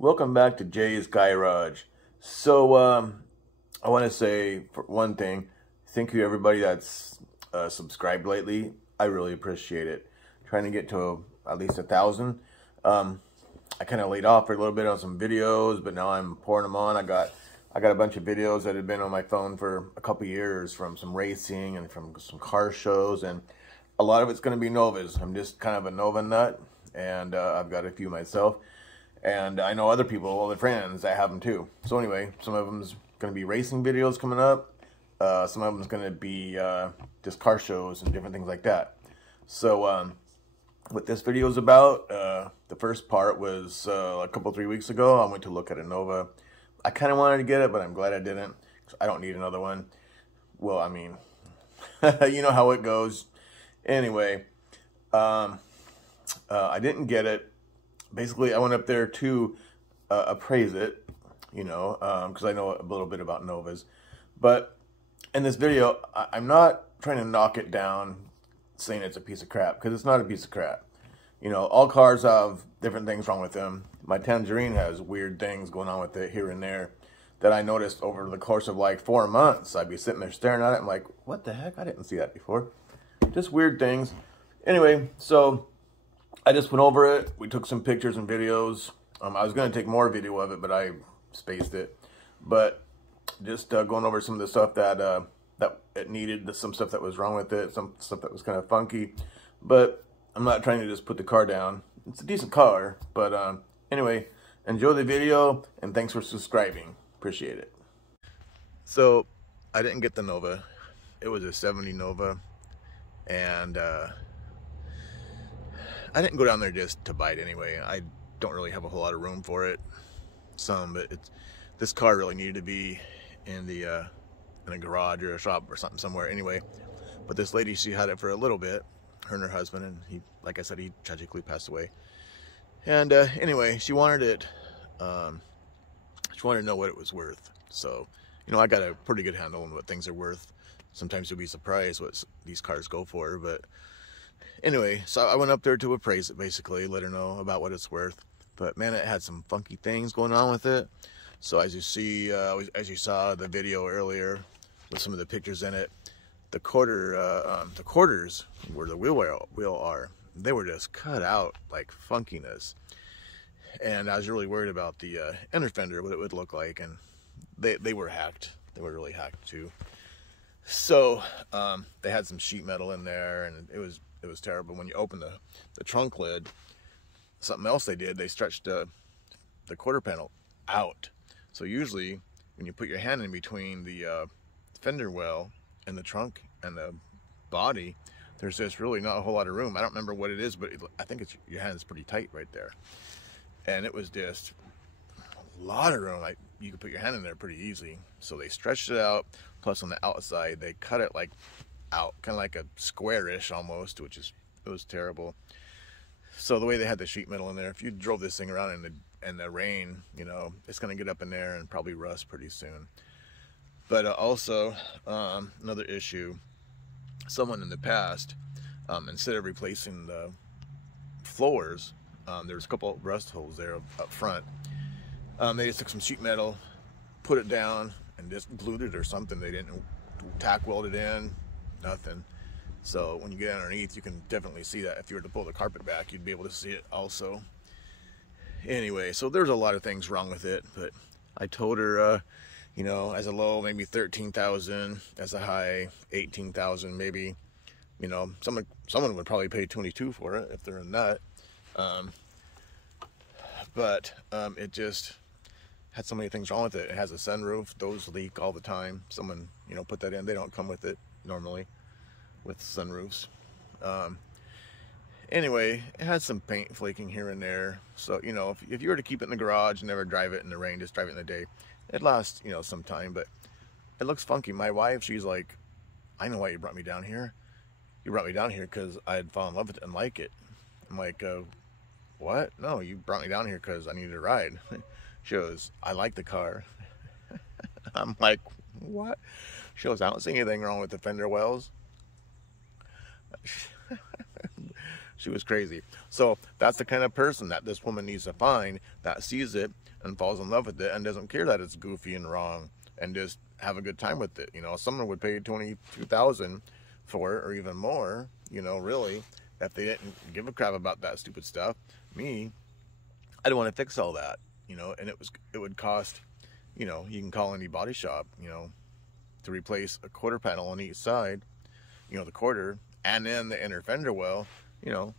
Welcome back to Jay's Garage. I want to say, for one thing, thank you everybody that's subscribed lately. I really appreciate it. Trying to get to at least 1,000. I kind of laid off for a little bit on some videos, but now I'm pouring them on. I got a bunch of videos that had been on my phone for a couple years from some racing and from some car shows, and a lot of it's going to be Novas. I'm just kind of a Nova nut, and I've got a few myself. And I know other people, other friends, that have them too. So anyway, some of them's going to be racing videos coming up. Some of them's going to be just car shows and different things like that. So what this video is about, the first part was a couple, 3 weeks ago. I went to look at a Nova. I kind of wanted to get it, but I'm glad I didn't. 'Cause I don't need another one. Well, I mean, you know how it goes. Anyway, I didn't get it. Basically, I went up there to appraise it, because I know a little bit about Novas. But in this video, I'm not trying to knock it down, saying it's a piece of crap, because it's not a piece of crap. All cars have different things wrong with them. My Tangerine has weird things going on with it here and there that I noticed over the course of like 4 months. I'd be sitting there staring at it. I'm like, what the heck? I didn't see that before. Just weird things. Anyway, so I just went over it. We took some pictures and videos. I was going to take more video of it, but I spaced it. But just going over some of the stuff that it needed, some stuff that was wrong with it, some stuff that was kind of funky. But I'm not trying to just put the car down. It's a decent car. But anyway, enjoy the video, and thanks for subscribing. Appreciate it. So I didn't get the Nova. It was a 70 Nova. And I didn't go down there just to buy it anyway. I don't really have a whole lot of room for it. But this car really needed to be in a garage or a shop or something somewhere anyway. But this lady, she had it for a little bit, her and her husband, and he, like I said, he tragically passed away. And anyway, she wanted it. She wanted to know what it was worth. So, I got a pretty good handle on what things are worth. Sometimes you'll be surprised what these cars go for, but anyway, so I went up there to appraise it, basically, let her know about what it's worth. But man, it had some funky things going on with it. So as you see, as you saw the video earlier with some of the pictures in it, the quarters where the wheel are, they were just cut out like funkiness. And I was really worried about the inner fender, what it would look like, and they were hacked. They were really hacked too. So they had some sheet metal in there, and it was terrible. When you open the trunk lid, something else they did, they stretched the quarter panel out. So usually when you put your hand in between the fender well and the trunk and the body, there's just really not a whole lot of room. I don't remember what it is, but I think your hand's pretty tight right there. And it was just a lot of room. Like, you could put your hand in there pretty easy. So they stretched it out. Plus on the outside, they cut it like out, kind of like a squarish almost, it was terrible. So the way they had the sheet metal in there, if you drove this thing around in the rain, it's going to get up in there and probably rust pretty soon. But also, another issue, someone in the past, instead of replacing the floors, there's a couple of rust holes there up front. They just took some sheet metal, put it down, and just glued it or something. They didn't tack weld it in, nothing. So when you get underneath, you can definitely see that. If you were to pull the carpet back, you'd be able to see it also. Anyway, so there's a lot of things wrong with it, but I told her, as a low, maybe 13,000, as a high, 18,000, maybe. Someone would probably pay 22 for it if they're a nut. But it just had so many things wrong with it. It has a sunroof. Those leak all the time. Someone, put that in. They don't come with it normally with sunroofs. Anyway, it has some paint flaking here and there. So, if you were to keep it in the garage and never drive it in the rain, just drive it in the day, it lasts, some time, but it looks funky. My wife, she's like, I know why you brought me down here. You brought me down here because I'd fall in love with it and like it. I'm like, what? No, you brought me down here because I needed a ride. She goes, I like the car. I'm like, what? She goes, I don't see anything wrong with the fender wells. She was crazy. So that's the kind of person that this woman needs to find, that sees it and falls in love with it and doesn't care that it's goofy and wrong, and just have a good time with it. You know, someone would pay $22,000 for it, or even more, you know, really, if they didn't give a crap about that stupid stuff. Me, I don't want to fix all that, you know, and it would cost, you know, you can call any body shop, you know, to replace a quarter panel on each side, you know, the quarter, and then the inner fender well, you know,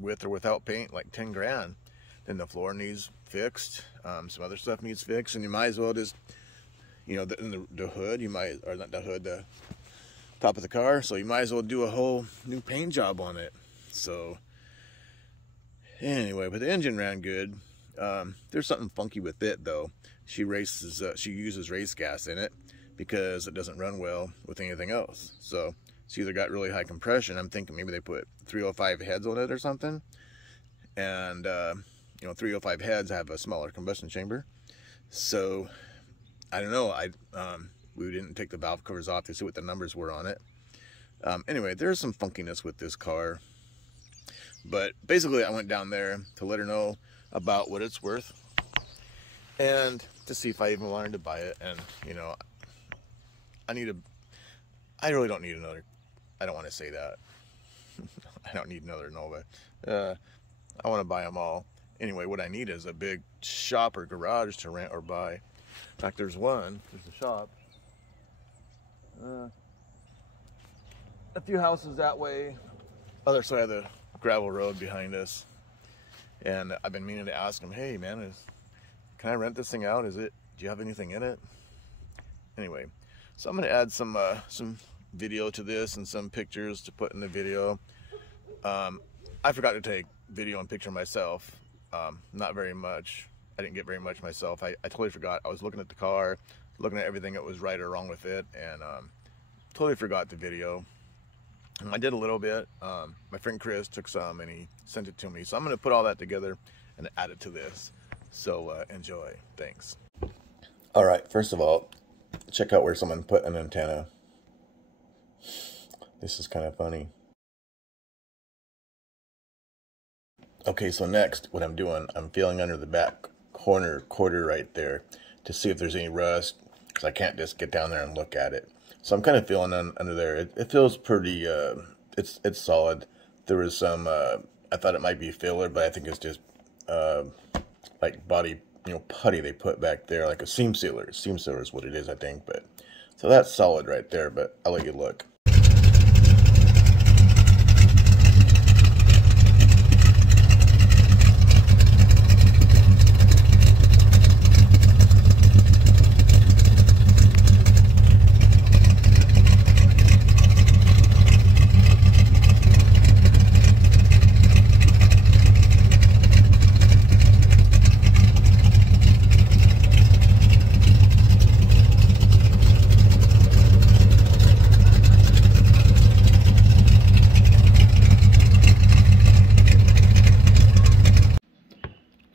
with or without paint, like 10 grand. Then the floor needs fixed, some other stuff needs fixed, and you might as well just, you know, the hood, you might, or not the hood, the top of the car, so you might as well do a whole new paint job on it. So anyway, but the engine ran good. There's something funky with it though. She uses race gas in it because it doesn't run well with anything else. So it's either got really high compression. I'm thinking maybe they put 305 heads on it or something, and you know, 305 heads have a smaller combustion chamber. So I don't know. We didn't take the valve covers off to see what the numbers were on it. Anyway, there's some funkiness with this car. But basically, I went down there to let her know about what it's worth, and to see if I even wanted to buy it. And, you know, I really don't need another, I don't want to say that. I don't need another Nova. I want to buy them all. Anyway, what I need is a big shop or garage to rent or buy. In fact, there's a shop. A few houses that way, other side of the gravel road behind us. And I've been meaning to ask him, hey man, can I rent this thing out? Do you have anything in it? Anyway, so I'm gonna add some video to this and some pictures to put in the video. I forgot to take video and picture myself. Not very much. I didn't get very much myself. I totally forgot. I was looking at the car, looking at everything that was right or wrong with it, and totally forgot the video. I did a little bit. My friend Chris took some and he sent it to me. So I'm going to put all that together and add it to this. So enjoy. Thanks. All right. First of all, check out where someone put an antenna. This is kind of funny. Okay, so next, what I'm doing, I'm feeling under the back quarter right there to see if there's any rust, because I can't just get down there and look at it. So I'm kind of feeling under there. It feels pretty, it's solid. There was some, I thought it might be filler, but I think it's just like body, you know, putty they put back there, like a seam sealer. Seam sealer is what it is, I think. But so that's solid right there, but I'll let you look.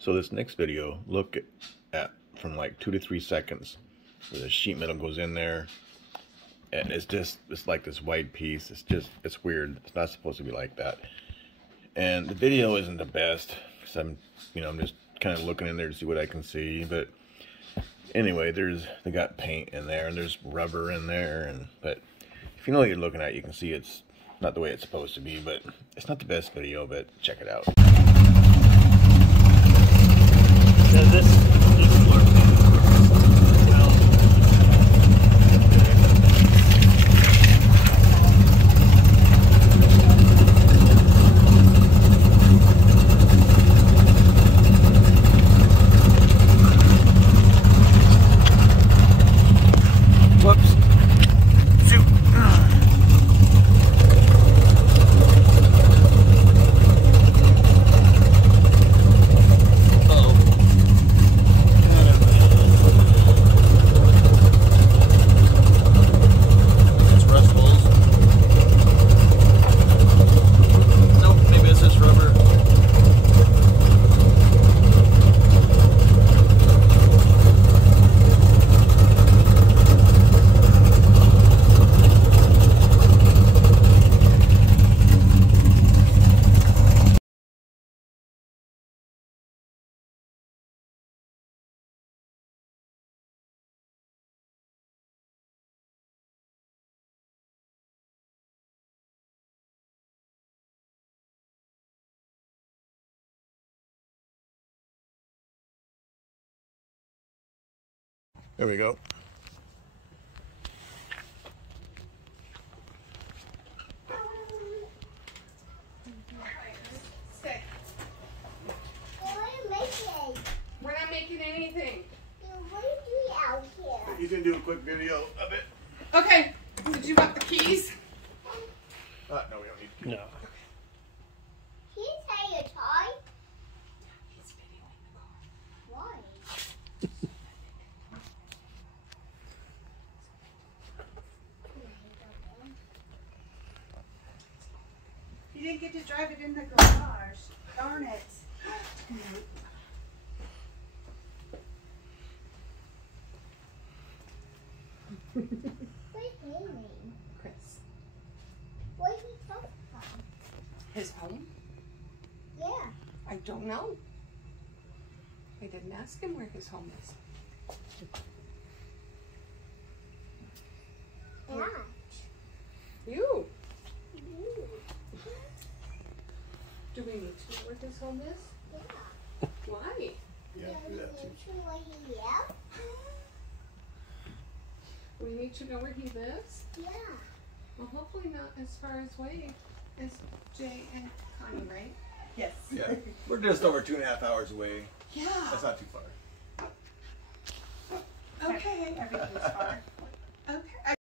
So this next video, look at from like 2 to 3 seconds, where the sheet metal goes in there, and it's like this white piece. It's weird. It's not supposed to be like that. And the video isn't the best, because I'm just kind of looking in there to see what I can see. But anyway, they got paint in there, and there's rubber in there, but if you know what you're looking at, you can see it's not the way it's supposed to be. But it's not the best video, but check it out. Yeah, this floor well. Whoops. Shoot. There we go. Stay. What are you making? We're not making anything. What are you doing out here? He's gonna do a quick video of it. Okay. Did you want the keys? No, we don't need. No. Can you say your toy? He's videoing the car. Why? You didn't get to drive it in the garage. Darn it. What are you doing? Chris. Where did he come from? His home? Yeah. I don't know. I didn't ask him where his home is. Yeah. You. Do we need to know where his home is? Yeah. Why? Yeah, do that too. Where he lives? We need to know where he lives? Yeah. Well, hopefully not as far away as Jay and Connie, right? Yes. Yeah, we're just over 2.5 hours away. Yeah. That's not too far. Okay. Everything's far. Okay.